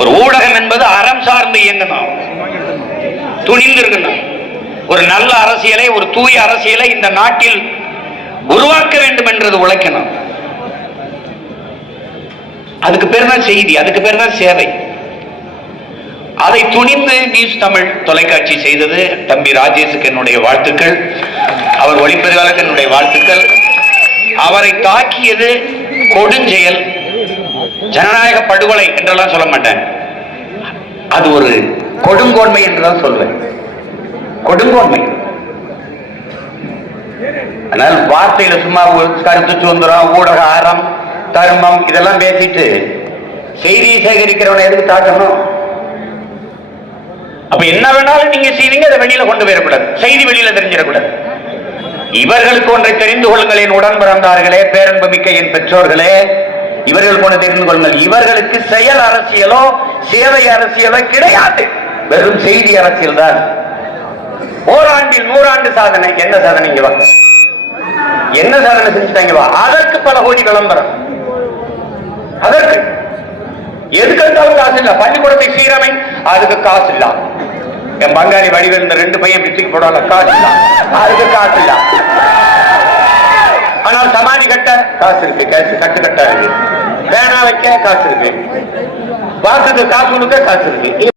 ஒரு ஊடகம் என்பது அறம் சார்ந்து இயங்கணும் துணிந்து இருக்கணும் ஒரு நல்ல அரசியலை ஒரு தூய அரசியலை இந்த நாட்டில் உருவாக்க வேண்டும் என்றது உழைக்கணும். அதுக்கு பேர் தான் செய்தி அதுக்கு பேர் தான் சேவை. அதை துணிந்து நியூஸ் தமிழ் தொலைக்காட்சி செய்தது தம்பி ராஜேஷுக்கு என்னுடைய வாழ்த்துக்கள். அவர் ஒளிப்பதிவாளருக்கு என்னுடைய வாழ்த்துக்கள். அவரை தாக்கியது கொடுஞ்செயல். படுகொலை என்றெல்லாம் சொல்ல மாட்டேன். அது ஒரு கொடுங்கோன்மை என்றுதான் சொல்வேன். கொடுங்கோன்மை. அதனால் வார்த்தையில சும்மா கருத்து சுதந்திரம் ஊடக ஆரம் தர்மம் இதெல்லாம் பேசிட்டு செய்தியை சேகரிக்கிறவனை எதுக்கு தாக்கணும்? அப்ப என்ன வேணாலும் நீங்க செய்வீங்க அதை வெளியில கொண்டு போயிடக்கூடாது. செய்தி வெளியில தெரிஞ்சிடக்கூடாது. இவர்களுக்கு ஒன்றை தெரிந்து கொள்ளுங்கள் என் உடன் பிறந்தார்களே பேரன்பு மிக்க என் பெற்றோர்களே. இவர்கள் போன தெரிந்து கொள்ளுங்கள். இவர்களுக்கு செயல் அரசியலோ சேவை அரசியலோ கிடையாது. வெறும் செய்தி அரசியல் தான். ஓராண்டில் நூறாண்டு சாதனை. என்ன சாதனை இங்க வா. என்ன சாதனை செஞ்சுட்டாங்க வா. அதற்கு பல கோடி விளம்பரம். அதற்கு. எதுக்கெடுத்தாலும் காசு இல்ல. பள்ளிக்கூடத்தை சீரமை. அதுக்கு காசு இல்ல. என் பங்காளி வடிவில் இருந்த ரெண்டு பையன் பிச்சுக்கு போடல காசு இல்ல. அதுக்கு காசு இல்ல. ஆனால் சமாதி கட்ட காசு இருக்கு. கட்டு கட்ட இருக்கு. வேணா வைக்க காசு இருக்கு. வாக்குக்கு காசு கொடுக்க காசு இருக்கு.